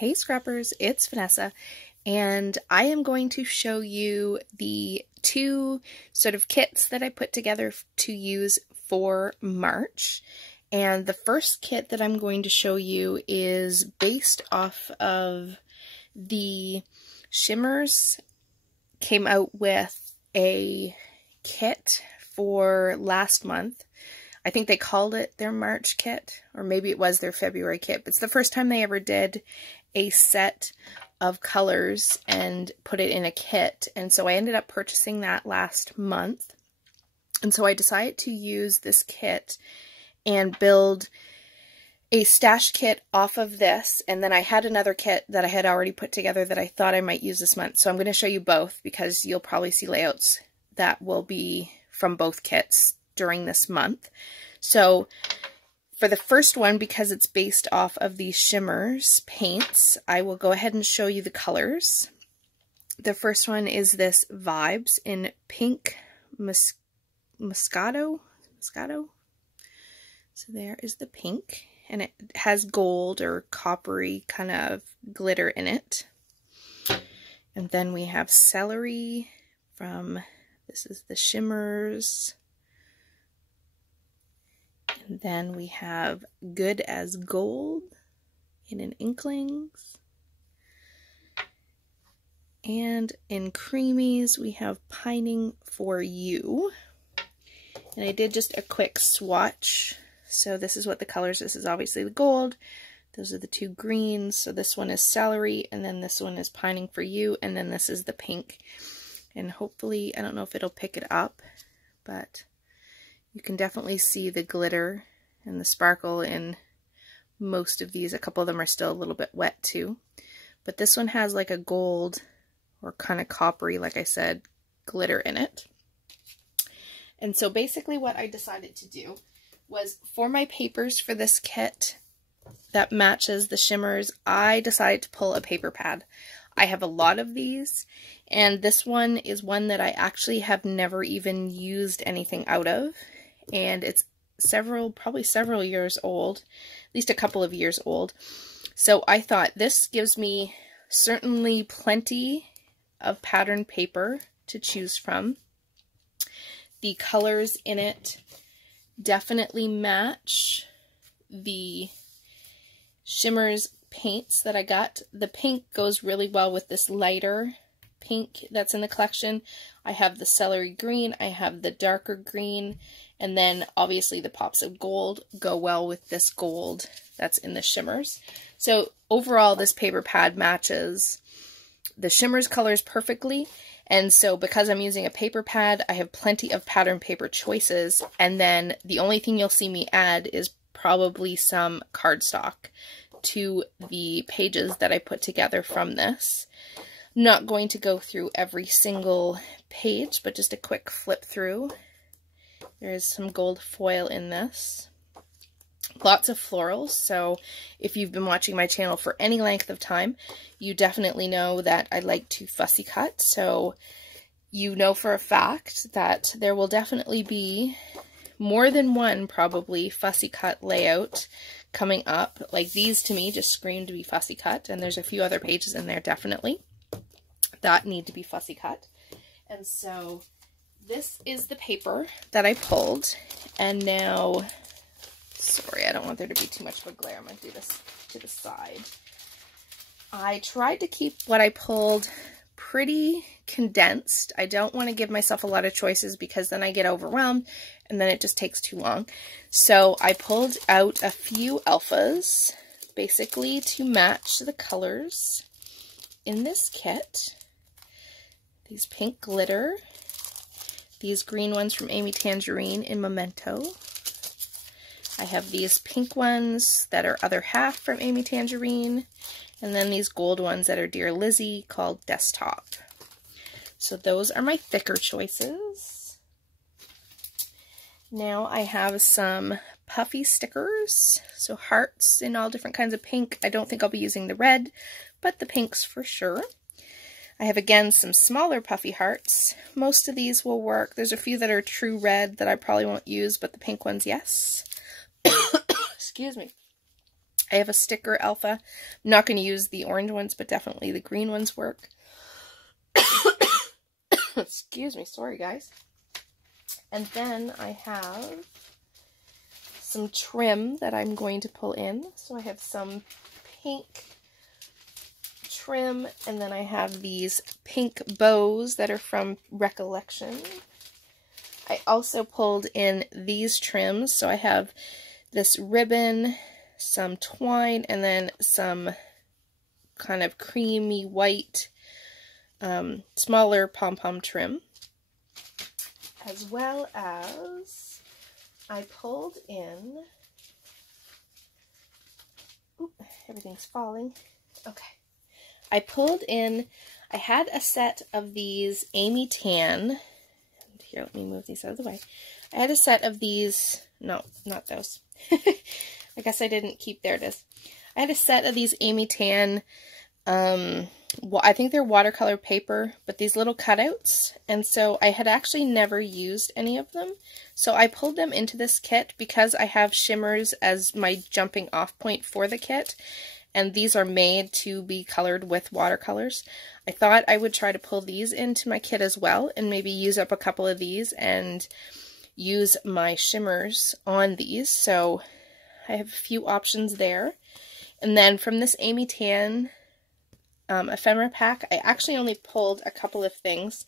Hey scrappers, it's Vanessa, and I am going to show you the two sort of kits that I put together to use for March. And the first kit that I'm going to show you is based off of the Shimmers came out with a kit for last month. I think they called it their March kit, or maybe it was their February kit, but it's the first time they ever did a set of colors and put it in a kit. And so I ended up purchasing that last month. And so I decided to use this kit and build a stash kit off of this. And then I had another kit that I had already put together that I thought I might use this month. So I'm going to show you both because you'll probably see layouts that will be from both kits during this month. So for the first one, because it's based off of the Shimmers paints, I will go ahead and show you the colors. The first one is this Vibes in Pink Moscato. So there is the pink, and it has gold or coppery kind of glitter in it. And then we have Celery from, this is the Shimmers. And then we have Good as Gold in an Inklings. And in Creamies, we have Pining for You. And I did just a quick swatch. So this is what the colors, this is obviously the gold. Those are the two greens. So this one is Celery, and then this one is Pining for You, and then this is the pink. And hopefully, I don't know if it'll pick it up, but you can definitely see the glitter and the sparkle in most of these. A couple of them are still a little bit wet too. But this one has like a gold or kind of coppery, like I said, glitter in it. And so basically what I decided to do was for my papers for this kit that matches the Shimmers, I decided to pull a paper pad. I have a lot of these, and this one is one that I actually have never even used anything out of. And it's probably several years old, at least a couple of years old. So I thought this gives me certainly plenty of pattern paper to choose from. The colors in it definitely match the Shimmers paints that I got. The pink goes really well with this lighter pink that's in the collection. I have the Celery green, I have the darker green, and then obviously the pops of gold go well with this gold that's in the Shimmers. So overall this paper pad matches the Shimmers colors perfectly, and so because I'm using a paper pad, I have plenty of pattern paper choices, and then the only thing you'll see me add is probably some cardstock to the pages that I put together from this. I'm not going to go through every single page, but just a quick flip through. There is some gold foil in this. Lots of florals, so if you've been watching my channel for any length of time, you definitely know that I like to fussy cut, so you know for a fact that there will definitely be more than one probably fussy cut layout coming up. Like these to me just scream to be fussy cut, and there's a few other pages in there definitely that need to be fussy cut. And so this is the paper that I pulled, and now, sorry, I don't want there to be too much of a glare. I'm going to do this to the side. I tried to keep what I pulled pretty condensed. I don't want to give myself a lot of choices because then I get overwhelmed and then it just takes too long. So I pulled out a few alphas basically to match the colors in this kit. These pink glitter, these green ones from Amy Tangerine in Memento. I have these pink ones that are Other Half from Amy Tangerine, and then these gold ones that are Dear Lizzie called Desktop. So those are my thicker choices. Now I have some puffy stickers, so hearts in all different kinds of pink. I don't think I'll be using the red, but the pinks for sure. I have, again, some smaller puffy hearts. Most of these will work. There's a few that are true red that I probably won't use, but the pink ones, yes. Excuse me. I have a sticker alpha. I'm not going to use the orange ones, but definitely the green ones work. Excuse me, sorry guys. And then I have some trim that I'm going to pull in. So I have some pink trim, and then I have these pink bows that are from Recollection. I also pulled in these trims, so I have this ribbon, some twine, and then some kind of creamy white smaller pom-pom trim, as well as I pulled in, oop, everything's falling, okay, I pulled in, I had a set of these Amy Tan, here let me move these out of the way, I had a set of these, no, not those, I guess I didn't keep, there it is, I had a set of these Amy Tan, I think they're watercolor paper, but these little cutouts, and so I had actually never used any of them, so I pulled them into this kit because I have shimmers as my jumping off point for the kit, and these are made to be colored with watercolors. I thought I would try to pull these into my kit as well, and maybe use up a couple of these and use my shimmers on these, so I have a few options there. And then from this Amy Tan ephemera pack, I actually only pulled a couple of things,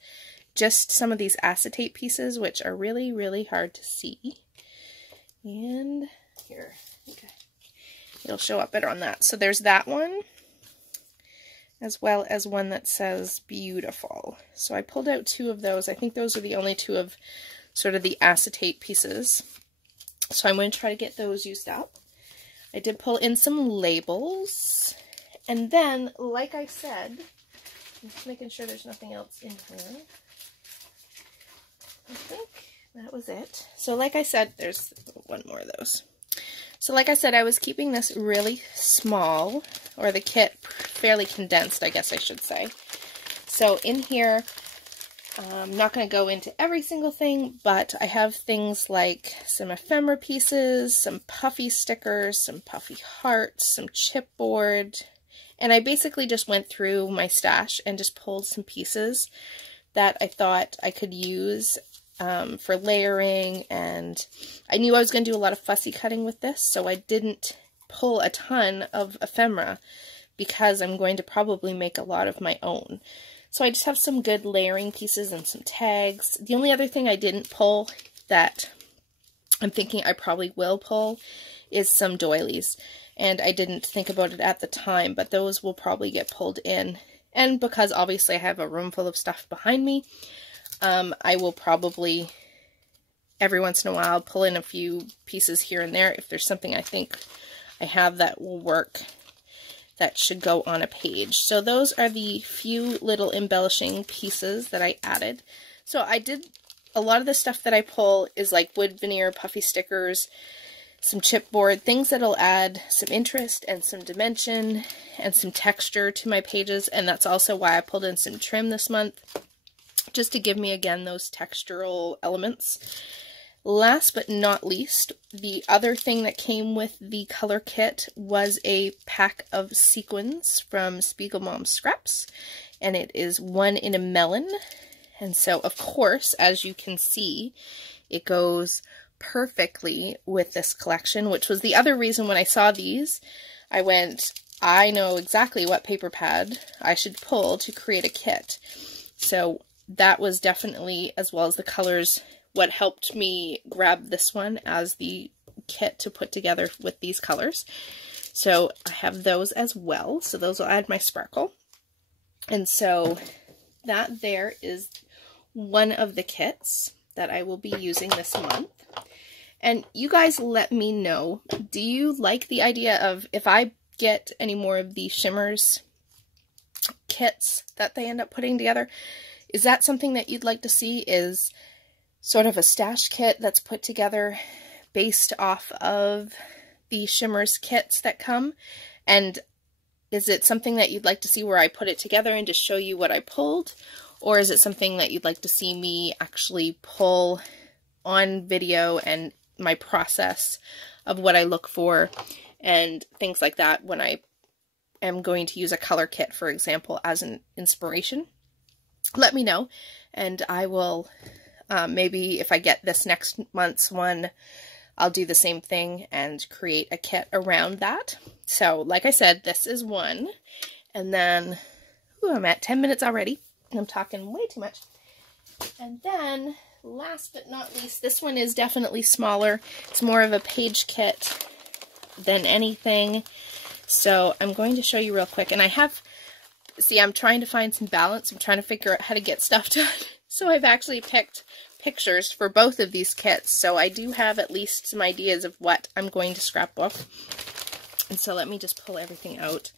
just some of these acetate pieces, which are really, really hard to see. And here, okay, it'll show up better on that. So there's that one, as well as one that says beautiful. So I pulled out two of those. I think those are the only two of sort of the acetate pieces. So I'm going to try to get those used up. I did pull in some labels. And then, like I said, I'm just making sure there's nothing else in here. I think that was it. So like I said, there's one more of those. So like I said, I was keeping this really small, or the kit fairly condensed, I guess I should say. So in here, I'm not going to go into every single thing, but I have things like some ephemera pieces, some puffy stickers, some puffy hearts, some chipboard. And I basically just went through my stash and just pulled some pieces that I thought I could use for layering, and I knew I was going to do a lot of fussy cutting with this, so I didn't pull a ton of ephemera because I'm going to probably make a lot of my own. So I just have some good layering pieces and some tags. The only other thing I didn't pull that I'm thinking I probably will pull is some doilies. And I didn't think about it at the time, but those will probably get pulled in. And because obviously I have a room full of stuff behind me, I will probably every once in a while pull in a few pieces here and there if there's something I think I have that will work, that should go on a page. So those are the few little embellishing pieces that I added. So I did, a lot of the stuff that I pull is like wood veneer, puffy stickers, some chipboard, things that'll add some interest and some dimension and some texture to my pages, and that's also why I pulled in some trim this month, just to give me again those textural elements. Last but not least, the other thing that came with the color kit was a pack of sequins from Spiegel Mom Scraps, and it is one in a melon. And so, of course, as you can see, it goes perfectly with this collection, which was the other reason when I saw these, I went, I know exactly what paper pad I should pull to create a kit. So that was definitely, as well as the colors, what helped me grab this one as the kit to put together with these colors. So I have those as well. So those will add my sparkle. And so that there is one of the kits that I will be using this month. And you guys let me know, do you like the idea of if I get any more of the shimmers kits that they end up putting together? Is that something that you'd like to see, is sort of a stash kit that's put together based off of the shimmers kits that come? And is it something that you'd like to see where I put it together and just show you what I pulled? Or is it something that you'd like to see me actually pull on video and my process of what I look for and things like that when I am going to use a color kit, for example, as an inspiration, let me know, and I will, maybe if I get this next month's one, I'll do the same thing and create a kit around that. So, like I said, this is one, and then, ooh, I'm at 10 minutes already, and I'm talking way too much. And then, last but not least, this one is definitely smaller. It's more of a page kit than anything. So I'm going to show you real quick. And I have, see, I'm trying to find some balance. I'm trying to figure out how to get stuff done. So I've actually picked pictures for both of these kits. So I do have at least some ideas of what I'm going to scrapbook. And so let me just pull everything out.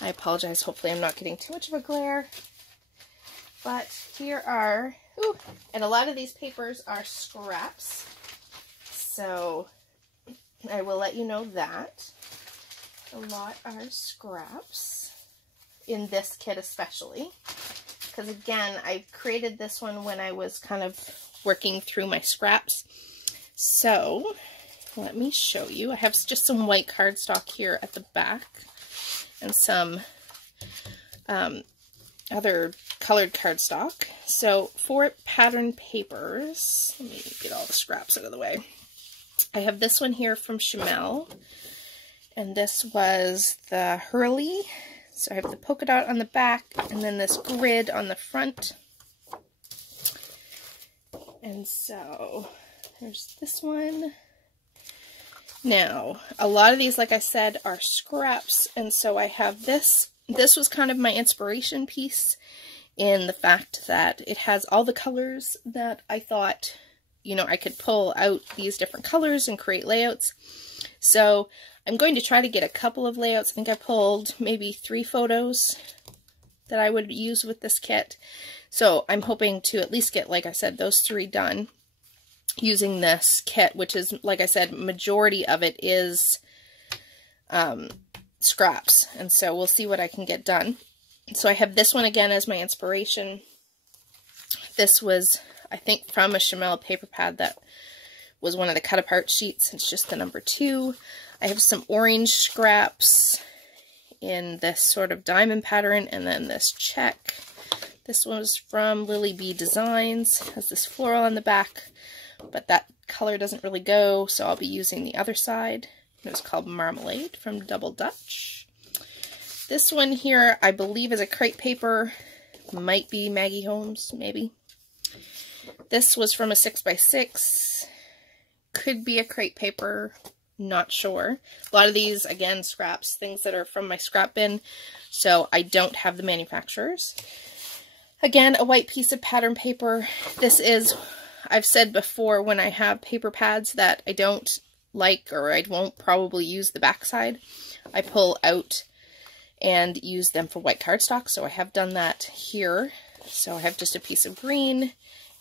I apologize. Hopefully I'm not getting too much of a glare. But here are, ooh, and a lot of these papers are scraps, so I will let you know that. A lot are scraps, in this kit especially, because again, I created this one when I was kind of working through my scraps. So, let me show you. I have just some white cardstock here at the back, and some other colored cardstock. So for pattern papers, let me get all the scraps out of the way. I have this one here from Chamel, and this was the Hurley. So I have the polka dot on the back, and then this grid on the front. And so there's this one. Now, a lot of these, like I said, are scraps, and so I have this. This was kind of my inspiration piece, in the fact that it has all the colors that I thought, you know, I could pull out these different colors and create layouts. So I'm going to try to get a couple of layouts. I think I pulled maybe 3 photos that I would use with this kit. So I'm hoping to at least get, like I said, those 3 done using this kit, which is, like I said, majority of it is scraps. And so we'll see what I can get done. So I have this one again as my inspiration. This was, I think, from a Chamel paper pad that was one of the cut apart sheets. It's just the number 2. I have some orange scraps in this sort of diamond pattern, and then this check. This one was from Lily Bee Designs. Has this floral on the back, but that color doesn't really go, so I'll be using the other side. It was called Marmalade from Double Dutch. This one here, I believe, is a crepe paper. Might be Maggie Holmes, maybe. This was from a 6x6. Could be a crepe paper, not sure. A lot of these, again, scraps, things that are from my scrap bin, so I don't have the manufacturers. Again, a white piece of pattern paper. This is, I've said before, when I have paper pads that I don't like, or I won't probably use the backside, I pull out and use them for white cardstock. So I have done that here. So I have just a piece of green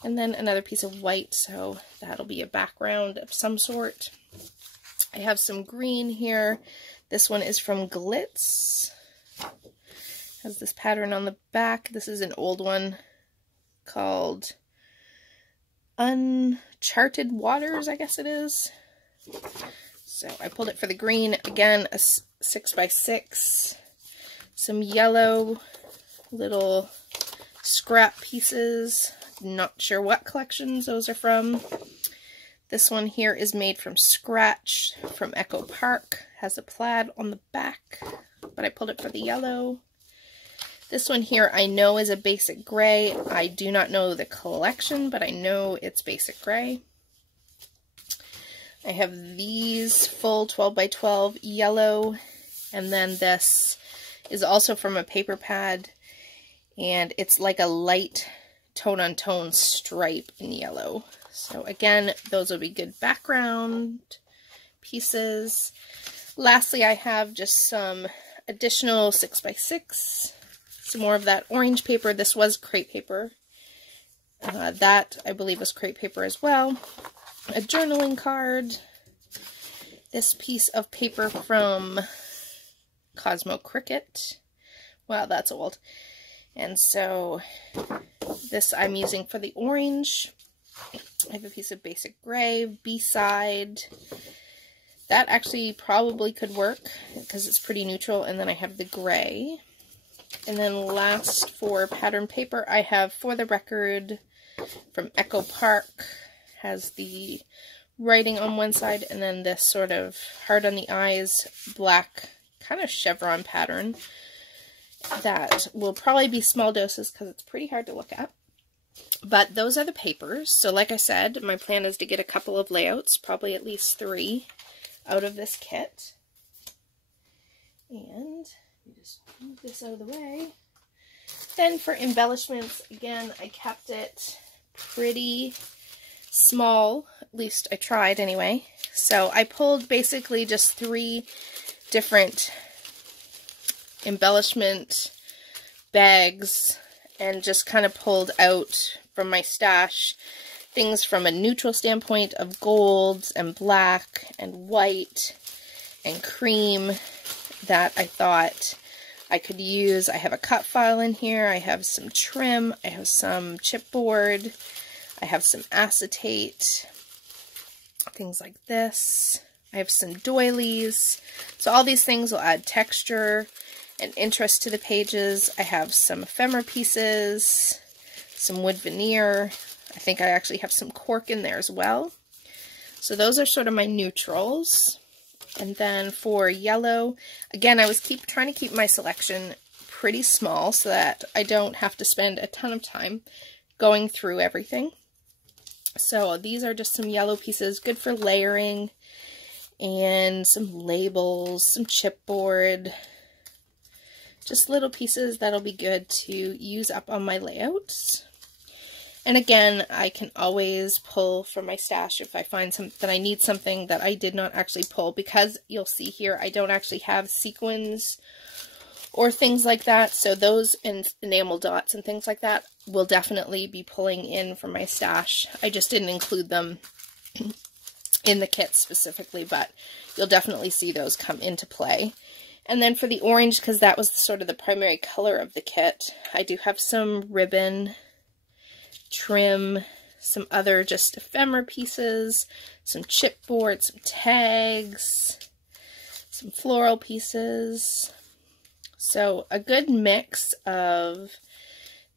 and then another piece of white, so that'll be a background of some sort. I have some green here. This one is from Glitz. Has this pattern on the back. This is an old one called Uncharted Waters, I guess it is. So I pulled it for the green. Again, a 6x6. Some yellow little scrap pieces. Not sure what collections those are from. This one here is made from scratch from Echo Park. Has a plaid on the back, but I pulled it for the yellow. This one here I know is a basic gray. I do not know the collection, but I know it's basic gray. I have these full 12x12 yellow, and then this is also from a paper pad, and it's like a light tone-on-tone stripe in yellow. So again, those will be good background pieces. Lastly, I have just some additional 6x6, some more of that orange paper. This was crepe paper. That, I believe, was crepe paper as well. A journaling card. This piece of paper from Cosmo Cricket. Wow, that's old. And so this I'm using for the orange. I have a piece of basic gray, B-side. that actually probably could work because it's pretty neutral. And then I have the gray. And then last for pattern paper, I have For the Record from Echo Park. Has the writing on one side, and then this sort of hard on the eyes, black kind of chevron pattern that will probably be small doses because it's pretty hard to look at. But those are the papers. So like I said, my plan is to get a couple of layouts, probably at least 3 out of this kit. And let me just move this out of the way. Then for embellishments, again, I kept it pretty small, at least I tried anyway. So I pulled basically just 3 different embellishment bags and just kind of pulled out from my stash things from a neutral standpoint of golds and black and white and cream that I thought I could use. I have a cut file in here, I have some trim, I have some chipboard, I have some acetate, things like this. I have some doilies. So all these things will add texture and interest to the pages. I have some ephemera pieces, some wood veneer. I think I actually have some cork in there as well. So those are sort of my neutrals. And then for yellow, again, I was trying to keep my selection pretty small so that I don't have to spend a ton of time going through everything. So these are just some yellow pieces, good for layering, and some labels, some chipboard, just little pieces that'll be good to use up on my layouts. And again, I can always pull from my stash if I find that I need something that I did not actually pull, because you'll see here I don't actually have sequins or things like that. So those enamel dots and things like that will definitely be pulling in from my stash. I just didn't include them in the kit specifically, but you'll definitely see those come into play. And then for the orange, because that was sort of the primary color of the kit, I do have some ribbon, trim, some other just ephemera pieces, some chipboard, some tags, some floral pieces. So a good mix of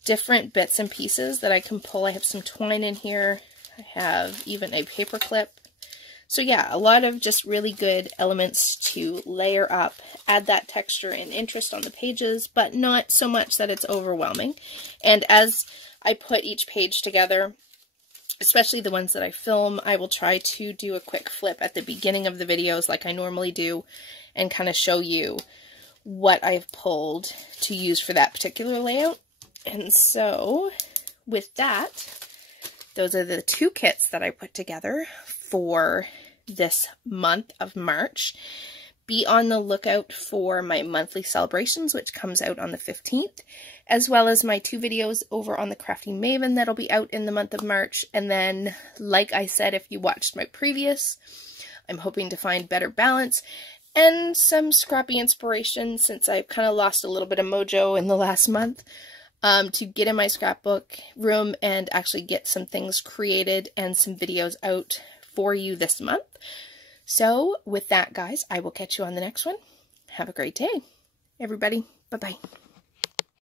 different bits and pieces that I can pull. I have some twine in here. I have even a paper clip. So yeah, a lot of just really good elements to layer up, add that texture and interest on the pages, but not so much that it's overwhelming. And as I put each page together, especially the ones that I film, I will try to do a quick flip at the beginning of the videos like I normally do and kind of show you what I've pulled to use for that particular layout. And so with that, those are the 2 kits that I put together for this month of March. Be on the lookout for my monthly celebrations, which comes out on the 15th, as well as my 2 videos over on the Crafting Maven that'll be out in the month of March. And then, like I said, if you watched my previous, I'm hoping to find better balance and some scrappy inspiration, since I've kind of lost a little bit of mojo in the last month, to get in my scrapbook room and actually get some things created and some videos out for you this month. So with that, guys, I will catch you on the next one. Have a great day, everybody. Bye-bye.